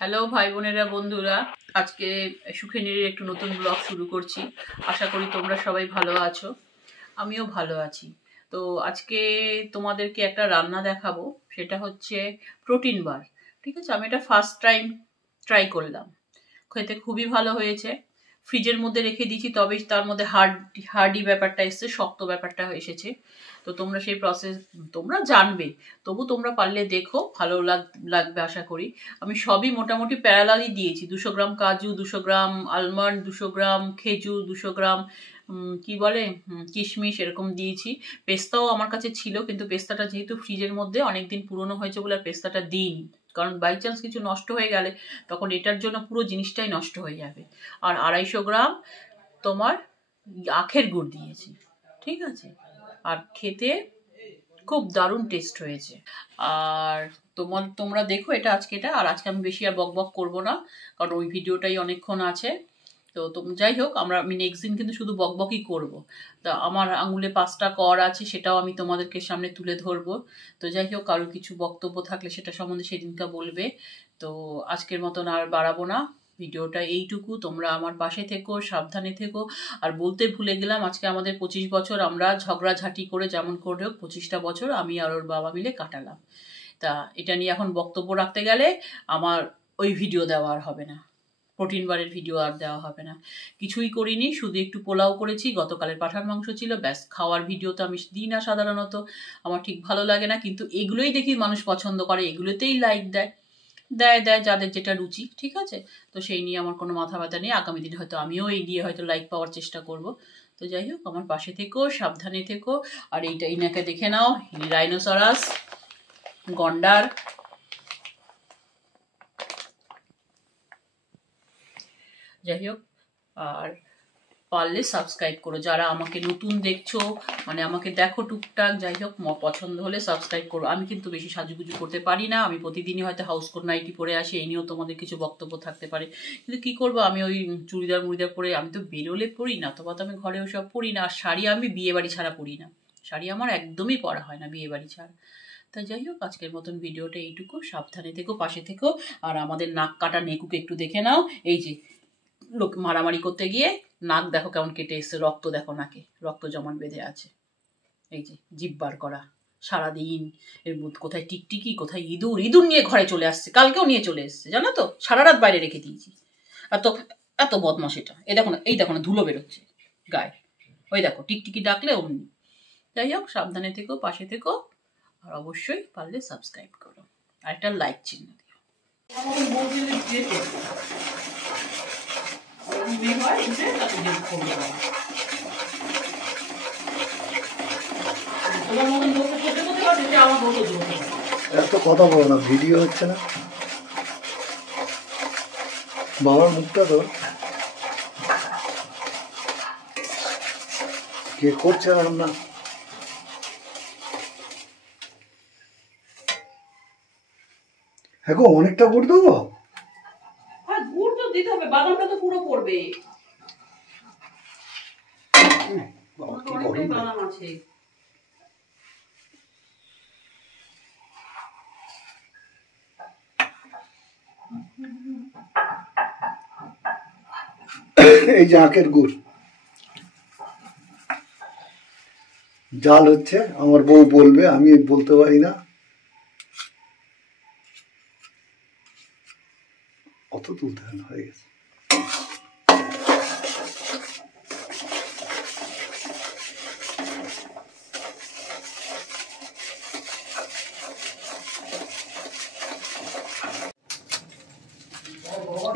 Hello ভাই বোনেরা বন্ধুরা, আজকে সুখেনীর একটু নতুন ব্লগ শুরু করছি। আশা করি তোমরা সবাই ভালো আছো, আমিও ভালো আছি। তো আজকে তোমাদেরকে একটা রান্না দেখাবো, সেটা হচ্ছে প্রোটিন বার। ঠিক আছে, আমি এটা ফার্স্ট টাইম ট্রাই করলাম, খেতে খুবই ভালো হয়েছে। ফ্রিজের মধ্যে রেখে দিয়েছি, তবে তার মধ্যে হার্ডি ব্যাপারটা এসছে, শক্ত ব্যাপারটা এসেছে। তো তোমরা সেই প্রসেস তোমরা জানবে, তবু তোমরা পারলে দেখো, ভালো লাগবে আশা করি। আমি সবই মোটামুটি প্যারালালি দিয়েছি, 200 গ্রাম কাজু, 200 গ্রাম আলমন্ড, 200 গ্রাম খেজুর, 200 গ্রাম কি বলে কিশমিশ, এরকম দিয়েছি। পেস্তাও আমার কাছে ছিল, কিন্তু পেস্তাটা যেহেতু ফ্রিজের মধ্যে অনেকদিন পুরনো হয়েছে বলে আর পেস্তাটা দিইনি, কারণ বাই চান্স কিছু নষ্ট হয়ে গেলে তখন এটার জন্য পুরো জিনিসটাই নষ্ট হয়ে যাবে। আর 250 গ্রাম তোমার আখের গুড় দিয়েছি, ঠিক আছে। আর খেতে খুব দারুণ টেস্ট হয়েছে। আর তোমরা দেখো এটা আর আজকে আমি বেশি আর বক করবো না, কারণ ওই ভিডিওটাই অনেকক্ষণ আছে। তো যাই হোক, আমি নেক্সট দিন কিন্তু শুধু বকবকই করব। তা আমার আঙুলে 5টা কর আছে, সেটাও আমি তোমাদেরকে সামনে তুলে ধরবো। তো যাই হোক, কারোর কিছু বক্তব্য থাকলে সেটা সম্বন্ধে সেদিনকা বলবে। তো আজকের মতন আর বাড়াবো না, ভিডিওটা এইটুকু। তোমরা আমার পাশে থেকো, সাবধানে থেকো। আর বলতে ভুলে গেলাম, আজকে আমাদের 25 বছর, আমরা ঝগড়াঝাটি করে যেমন করে হোক 25টা বছর আমি আর ওর বাবা মিলে কাটালাম। তা এটা নিয়ে এখন বক্তব্য রাখতে গেলে আমার ওই ভিডিও দেওয়া আর হবে না, প্রোটিন বারের ভিডিও আর দেওয়া হবে না। কিছুই করিনি, শুধু একটু পোলাও করেছি, গতকালের পাঠার মাংস ছিল, ব্যাস। খাওয়ার ভিডিও তো আমি দিই না সাধারণত, আমার ঠিক ভালো লাগে না, কিন্তু এগুলোই দেখি মানুষ পছন্দ করে, এগুলোতেই লাইক দেয় যাদের যেটা রুচি, ঠিক আছে। তো সেই নিয়ে আমার কোনো মাথা ব্যথা নেই, আগামী দিনে হয়তো আমিও এই দিয়ে হয়তো লাইক পাওয়ার চেষ্টা করব। তো যাই হোক, আমার পাশে থেকো, সাবধানে থেকো। আর ইনাকে দেখে নাও, ইনি রাইনোসরাস গন্ডার। যাই হোক, আর পারলে সাবস্ক্রাইব করো, যারা আমাকে নতুন দেখছো, মানে আমাকে দেখো টুকটাক। যাই হোক, পছন্দ হলে সাবস্ক্রাইব করো। আমি কিন্তু বেশি সাজুগুজু করতে পারি না, আমি প্রতিদিনই হয়তো হাউস কোট নাইটি পরে আসি, এই নিয়েও তোমাদের কিছু বক্তব্য থাকতে পারে, কিন্তু কি করবো, আমি ওই চুড়িদার মুড়িদার পরে আমি তো বেরোলে পরি না, অথবা তো আমি ঘরেও সব পরি না। আর শাড়ি আমি বিয়ে বাড়ি ছাড়া পরি না, শাড়ি আমার একদমই পরা হয় না বিয়ে বাড়ি ছাড়া। তা যাই হোক, আজকের মতন ভিডিওটা এইটুকু। সাবধানে থেকো, পাশে থেকো। আর আমাদের নাক কাটা নেকুকে একটু দেখে নাও, এই যে লোক মারামারি করতে গিয়ে নাক দেখো কেমন কেটে এসছে, রক্ত দেখো, নাকে রক্ত জমান বেঁধে আছে, এই যে জিভ বার করা সারাদিন। এর মধ্যে কোথায় টিকটিকি, কোথায় ইঁদুর ইঁদুর নিয়ে ঘরে চলে আসছে, কালকেও নিয়ে চলে এসছে, জানো তো, সারা রাত বাইরে রেখে দিয়েছি। এত এত বদমাস এটা। এই দেখো না ধুলো বেরোচ্ছে গায়ে, ওই দেখো টিকটিকি ডাকলে অমনি। যাই হোক, সাবধানে থেকো, পাশে থেকো। আর অবশ্যই পারলে সাবস্ক্রাইব করো, আর একটা লাইক চিহ্ন দিও। এত কথা বলো না, ভিডিও হচ্ছে না। বাবার মুখটা তো কে করছে রান্না? হ্যাঁ গো, অনেকটা গুড় দেবো। হ্যাঁ, গুড় তো দিতে হবে, বাদামটা তো পুরো পড়বে। বাদাম আছে। এই যে আখের গুড় জাল হচ্ছে, আমার বউ বলবে, আমি বলতে পারি না, অত তুলতে হয়ে গেছে।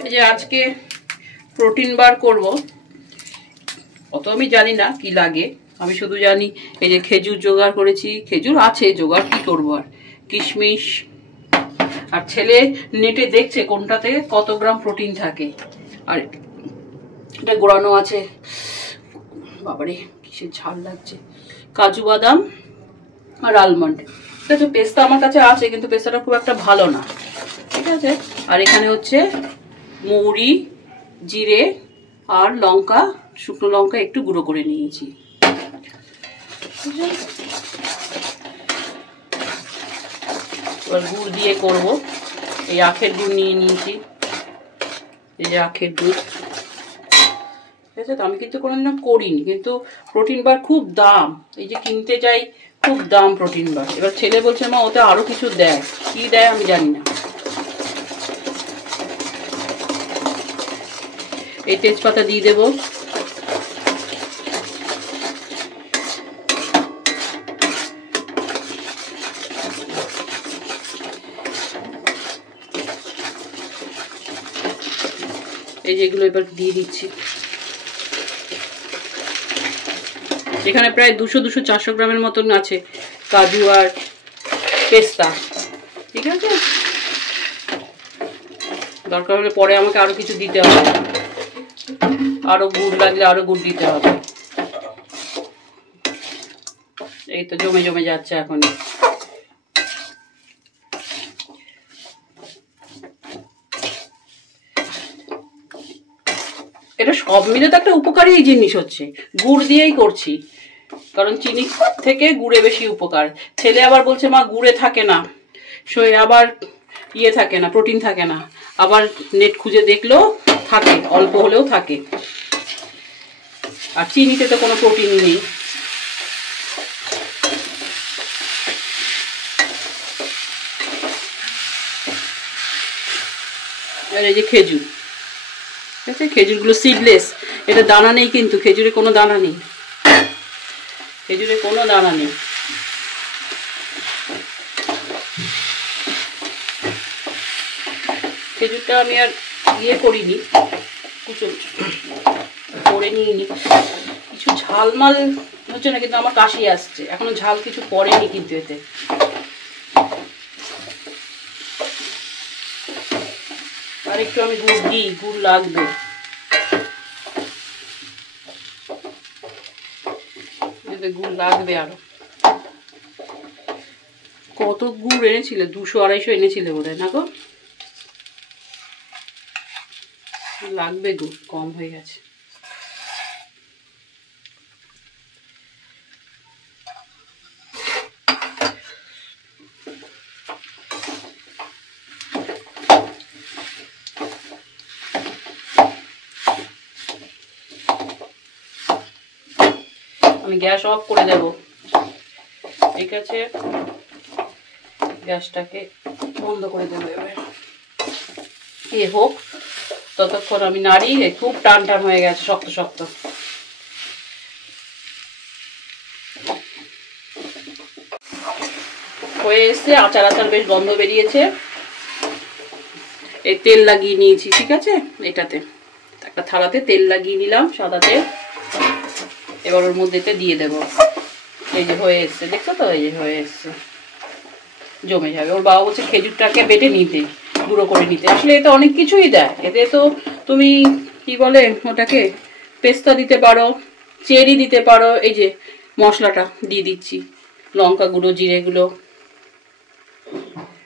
এই যে আজকে প্রোটিন বার করব, অত আমি জানি না কি লাগে, আমি শুধু জানি এই যে খেজুর জোগাড় করেছি, খেজুর আছে জোগাড়, কি করবো আর, কিশমিশ। আর ছেলে নেটে দেখছে কোনটাতে কত গ্রাম প্রোটিন থাকে, আর এটা গোড়ানো আছে। বাবারে কিসের ঝাল লাগছে। কাজু বাদাম আর আলমন্ড, ঠিক আছে। পেস্তা আমার কাছে আছে, কিন্তু পেস্তাটা খুব একটা ভালো না, ঠিক আছে। আর এখানে হচ্ছে মৌরি, জিরে আর লঙ্কা, শুকনো লঙ্কা একটু গুঁড়ো করে নিয়েছি। এবার গুড় দিয়ে করবো। এই আখের দুধ নিয়ে নিয়েছি, এই যে আখের দুধ। ঠিক আছে, তো আমি কিন্তু কোনোদিনও করিনি, কিন্তু প্রোটিন বার খুব দাম, এই যে কিনতে যাই খুব দাম প্রোটিন বার। এবার ছেলে বলছে মা ওতে আরো কিছু দেয়, কি দেয় আমি জানি না। এই তেজপাতা দিয়ে দেবো, এই যেগুলো এবার দিয়ে দিচ্ছি। এখানে প্রায় 200-400 গ্রামের মতন আছে কাজু আর পেস্তা। ঠিক আছে, দরকার হলে পরে আমাকে আরো কিছু দিতে হবে, আরো গুড় লাগলে আরো গুড় দিতে হবে। এই তো জমে জমে যাচ্ছে এখন। এটা সব মিলে তো একটা উপকারী জিনিস হচ্ছে, গুড় দিয়েই করছি, কারণ চিনি থেকে গুড়ে বেশি উপকার। ছেলে আবার বলছে মা গুড়ে থাকে না, আবার ইয়ে থাকে না, প্রোটিন থাকে না। আবার নেট খুঁজে দেখলেও থাকে, অল্প হলেও থাকে। আর চিনিতে তো কোনো প্রোটিনই নেই। আর এই যে খেজুর, ঠিক আছে, খেজুরগুলো সিডলেস, এটা দানা নেই, কিন্তু খেজুরে কোনো দানা নেই, খেজুরে কোনো দানা নেই। খেজুরটা আমি আর ইয়ে করিনি, কুচো করে নিইনি। কিছু ঝালমাল হচ্ছে না, কিন্তু আমার কাশি আসছে, এখনো ঝাল কিছু পড়েনি কিন্তু এতে। আর একটু আমি গুড় দিই, গুড় লাগবে। গুড় লাগবে আরো। কত গুড় এনেছিলে? 200-250 এনেছিলে বোধহয়, না গো? লাগবে গুড়, কম হয়ে গেছে। আমি গ্যাস অফ করে দেব, ঠিক আছে, গ্যাসটাকে বন্ধ করে দেবো। এবার এ হোক, ততক্ষণ আমি নাড়ি। খুব টান টান হয়ে গেছে, শক্ত শক্ত হয়ে এসছে, আচার আচার বেশ গন্ধ বেরিয়েছে। এই তেল লাগিয়ে নিয়েছি, ঠিক আছে, এটাতে একটা থালাতে তেল লাগিয়ে নিলাম, সাদা তেল। এবার ওর মধ্যে দিয়ে দেবো। এই যে হয়ে এসছে, দেখছো তো, এই যে হয়ে এসছে, জমে যাবে। ওর বাবা বলছে খেজুরটাকে বেটে নিতে, গুঁড়ো করে নিতে। আসলে এতে অনেক কিছুই দেয়, এতে তো তুমি কি বলে ওটাকে, পেস্তা দিতে পারো, চেরি দিতে পারো। এই যে মশলাটা দিয়ে দিচ্ছি, লঙ্কা গুঁড়ো, জিরে গুঁড়ো,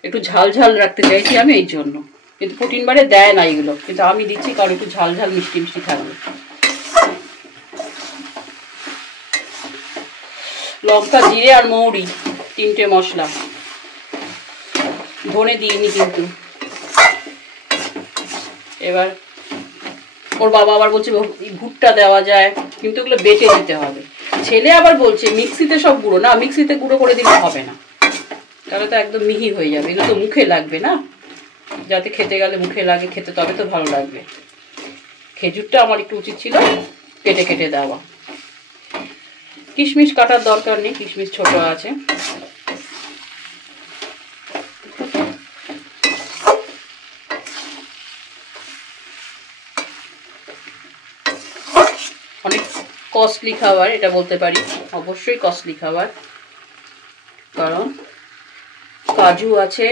একটু ঝাল ঝাল রাখতে চাইছি আমি, এই জন্য। কিন্তু প্রোটিন বারে দেয় না এগুলো, কিন্তু আমি দিচ্ছি কারণ একটু ঝাল ঝাল মিষ্টি মিষ্টি থাকবে। লঙ্কা, জিরে আর মৌরি, 3টে মশলা, ধনে দিইনি কিন্তু। এবার ওর বাবা আবার বলছে ভুট্টা দেওয়া যায়, কিন্তু ওগুলো বেটে দিতে হবে। ছেলে আবার বলছে মিক্সিতে সব গুঁড়ো, না মিক্সিতে গুঁড়ো করে দিলে হবে না, তাহলে তো একদম মিহি হয়ে যাবে। এগুলো তো মুখে লাগবে না, যাতে খেতে গেলে মুখে লাগে, খেতে তবে তো ভালো লাগবে। খেজুরটা আমার একটু উচিত ছিল কেটে কেটে দেওয়া। কিশমিশ কাটার দরকার নেই, কিশমিশ ছোট আছে। অনেক কস্টলি খাবার এটা বলতে পারি, অবশ্যই কস্টলি খাবার, কারণ কাজু আছে,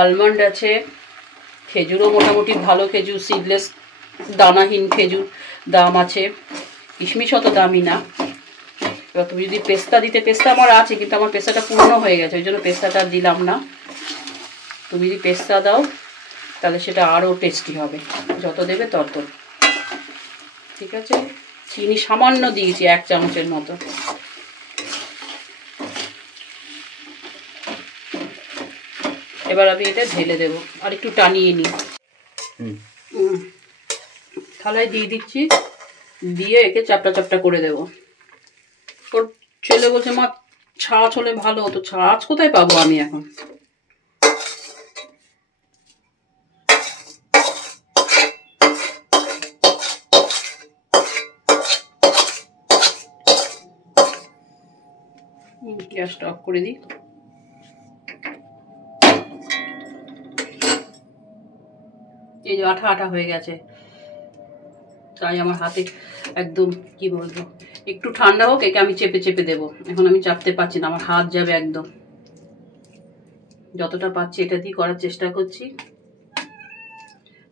আলমন্ড আছে, খেজুরও মোটামুটি ভালো খেজুর, সিডলেস দানাহীন খেজুর দাম আছে, কিশমিশ অত দামি না। এবার তুমি যদি পেস্তা দিতে, পেস্তা আমার আছে কিন্তু আমার পেস্তাটা পুরনো হয়ে গেছে, ওই জন্য পেস্তাটা দিলাম না। তুমি যদি পেস্তা দাও তাহলে সেটা আরও টেস্টি হবে, যত দেবে তত। ঠিক আছে, চিনি সামান্য দিয়েছি, 1 চামচের মতো। এবার আমি এটা ঢেলে দেবো আর একটু টানিয়ে নিই। থালায় দিয়ে দিচ্ছি, দিয়ে একে চাপটা চাপটা করে দেবো। ওর ছেলে বলছে মা ছাঁচ হলে ভালো হতো। ছাঁচ কোথায় পাবো আমি এখন? গ্যাসটা অফ করে দিই। এই যে আঠা আঠা হয়ে গেছে, তাই আমার হাতে একদম কি বলবো, একটু ঠান্ডা হোক একে আমি চেপে চেপে দেবো। এখন আমি চাপতে পারছি না, আমার হাত যাবে একদম। যতটা পাচ্ছি এটা দিয়ে করার চেষ্টা করছি।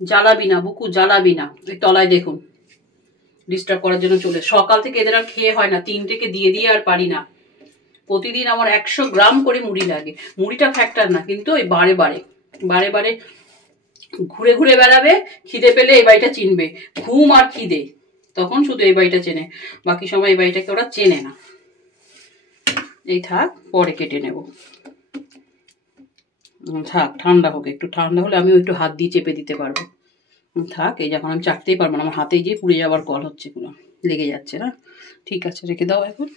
জ্বালাবি না বুকু, জ্বালাবি না। ওই তলায় দেখুন ডিস্টার্ব করার জন্য চলে। সকাল থেকে এদের আর খেয়ে হয় না, 3টেকে দিয়ে দিয়ে আর পারি না। প্রতিদিন আমার 100 গ্রাম করে মুড়ি লাগে। মুড়িটা ফ্যাক্টর না, কিন্তু ওই বারে বারে ঘুরে ঘুরে বেড়াবে। খিদে পেলে এই বাড়িটা চিনবে, ঘুম আর খিদে, তখন শুধু এই বাড়িটা চেনে, বাকি সময় এই বাড়িটাকে ওরা চেনে না। এই থাক, পরে কেটে নেব। থাক ঠান্ডা হোক, একটু ঠান্ডা হলে আমি একটু হাত দিয়ে চেপে দিতে পারবো। থাক, এই যখন আমি চাটতেই পারবো না, আমার হাতেই গিয়ে পুড়ে যাওয়ার কল হচ্ছে, পুরো লেগে যাচ্ছে না। ঠিক আছে, রেখে দাও এখন,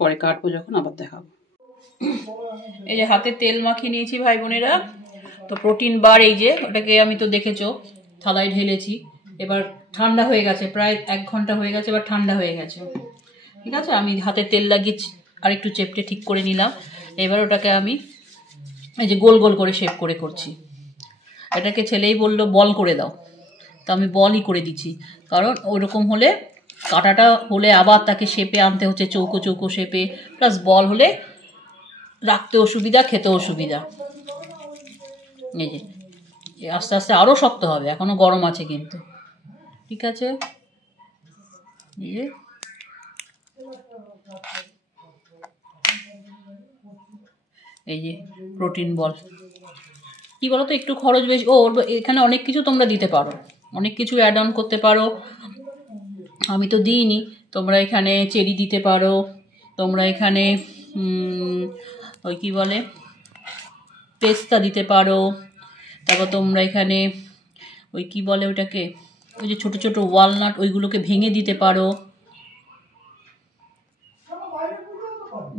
পরে কাটবো যখন আবার দেখাবো। এই যে হাতে তেল মাখিয়ে নিয়েছি ভাই বোনেরা। তো প্রোটিন বার, এই যে ওটাকে আমি তো দেখেছো থালায় ঢেলেছি। এবার ঠান্ডা হয়ে গেছে, প্রায় 1 ঘন্টা হয়ে গেছে, এবার ঠান্ডা হয়ে গেছে। ঠিক আছে, আমি হাতে তেল লাগিয়ে আর একটু চেপটে ঠিক করে নিলাম। এবার ওটাকে আমি এই যে গোল গোল করে শেপ করে করছি। এটাকে ছেলেই বললো বল করে দাও, তো আমি বলই করে দিচ্ছি। কারণ ওরকম হলে কাটাটা হলে আবার তাকে শেপে আনতে হচ্ছে, চৌকো চৌকো শেপে, প্লাস বল হলে রাখতেও সুবিধা, খেতেও সুবিধা। এই যে আস্তে আস্তে আরও শক্ত হবে, এখনো গরম আছে কিন্তু। ঠিক আছে, এই যে প্রোটিন বল। কি বলতো, একটু খরচ বেশি। ও এখানে অনেক কিছু তোমরা দিতে পারো, অনেক কিছু অ্যাড অন করতে পারো। আমি তো দিইনি, তোমরা এখানে চেরি দিতে পারো, তোমরা এখানে ওই কি বলে পেস্তা দিতে পারো, তারপর তোমরা এখানে ওই কি বলে ওটাকে, ওই যে ছোটো ছোটো ওয়ালনাট, ওইগুলোকে ভেঙে দিতে পারো।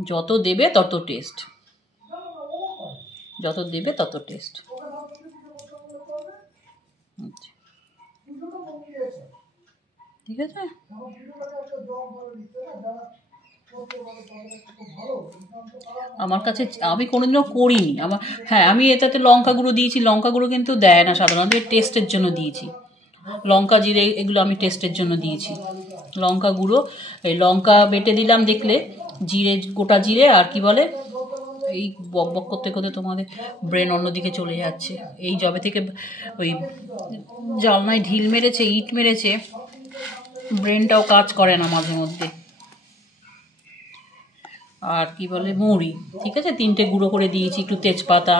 যত দেবে তত টেস্ট, যত দেবে তত টেস্ট। ঠিক আছে, আমার কাছে আমি কোনোদিনও করিনি। আমার হ্যাঁ, আমি এটাতে লঙ্কা গুঁড়ো দিয়েছি। লঙ্কা গুঁড়ো কিন্তু দেয় না সাধারণত, টেস্টের জন্য দিয়েছি। লঙ্কা জিরে এগুলো আমি টেস্টের জন্য দিয়েছি। লঙ্কা গুঁড়ো, এই লঙ্কা বেটে দিলাম দেখলে, জিরে, গোটা জিরে, আর কি বলে, এই বক বক করতে করতে তোমাদের ব্রেন অন্যদিকে চলে যাচ্ছে। এই জবে থেকে ওই জানলায় ঢিল মেরেছে, ইট মেরেছে, ব্রেনটাও কাজ করে না মাঝে মধ্যে। আর কি বলে মুড়ি, ঠিক আছে, 3টে গুঁড়ো করে দিয়েছি, একটু তেজপাতা,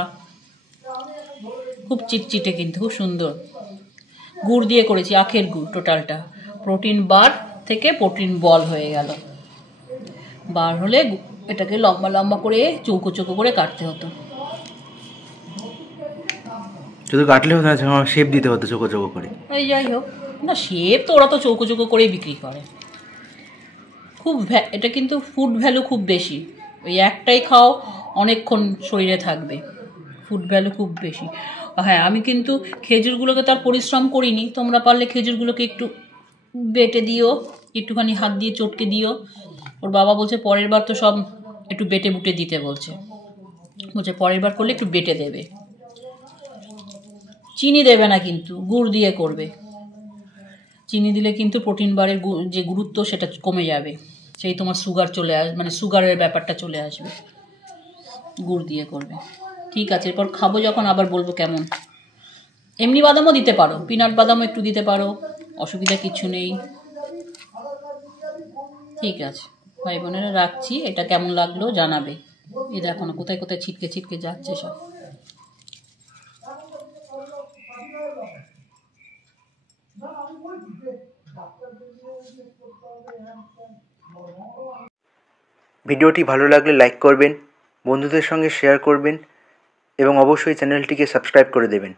খুব চিটচিটে কিন্তু খুব সুন্দর। গুড় দিয়ে করেছি, আখের গুড় টোটালটা। প্রোটিন বার থেকে প্রোটিন বল হয়ে গেল। বার হলে এটাকে লম্বা লম্বা করে চৌকো চৌকো করে কাটতে হতো। শুধু কাটলে হতো না, শেপ দিতে হতো চৌকো চৌকো করে। এই যাই হোক, না শেপ তো ওরা তো চৌকো চৌকো করেই বিক্রি করে। খুব এটা কিন্তু ফুড ভ্যালু খুব বেশি। ওই একটাই খাও, অনেকক্ষণ শরীরে থাকবে, ফুড ভ্যালু খুব বেশি। হ্যাঁ, আমি কিন্তু খেজুরগুলোকে তার পরিশ্রম করিনি। তোমরা পারলে খেজুরগুলোকে একটু বেটে দিও, একটুখানি হাত দিয়ে চটকে দিও। ওর বাবা বলছে পরের বার তো সব একটু বেটে বুটে দিতে বলছে পরের বার করলে একটু বেটে দেবে। চিনি দেবে না কিন্তু, গুড় দিয়ে করবে। চিনি দিলে কিন্তু প্রোটিন বারের যে গুরুত্ব সেটা কমে যাবে, সেই তোমার সুগার চলে আসবে, মানে সুগারের ব্যাপারটা চলে আসবে। গুড় দিয়ে করবে। ঠিক আছে, এরপর খাবো যখন আবার বলবো কেমন। এমনি বাদামও দিতে পারো, পিনাট বাদামও একটু দিতে পারো, অসুবিধা কিছু নেই। ঠিক আছে ভাই বোনেরা, রাখছি। এটা কেমন লাগলো জানাবে। এই দেখো না কোথায় কোথায় ছিটকে ছিটকে যাচ্ছে সব। ভিডিওটি ভালো লাগলে লাইক করবেন, বন্ধুদের সঙ্গে শেয়ার করবেন এবং অবশ্যই চ্যানেলটিকে সাবস্ক্রাইব করে দেবেন।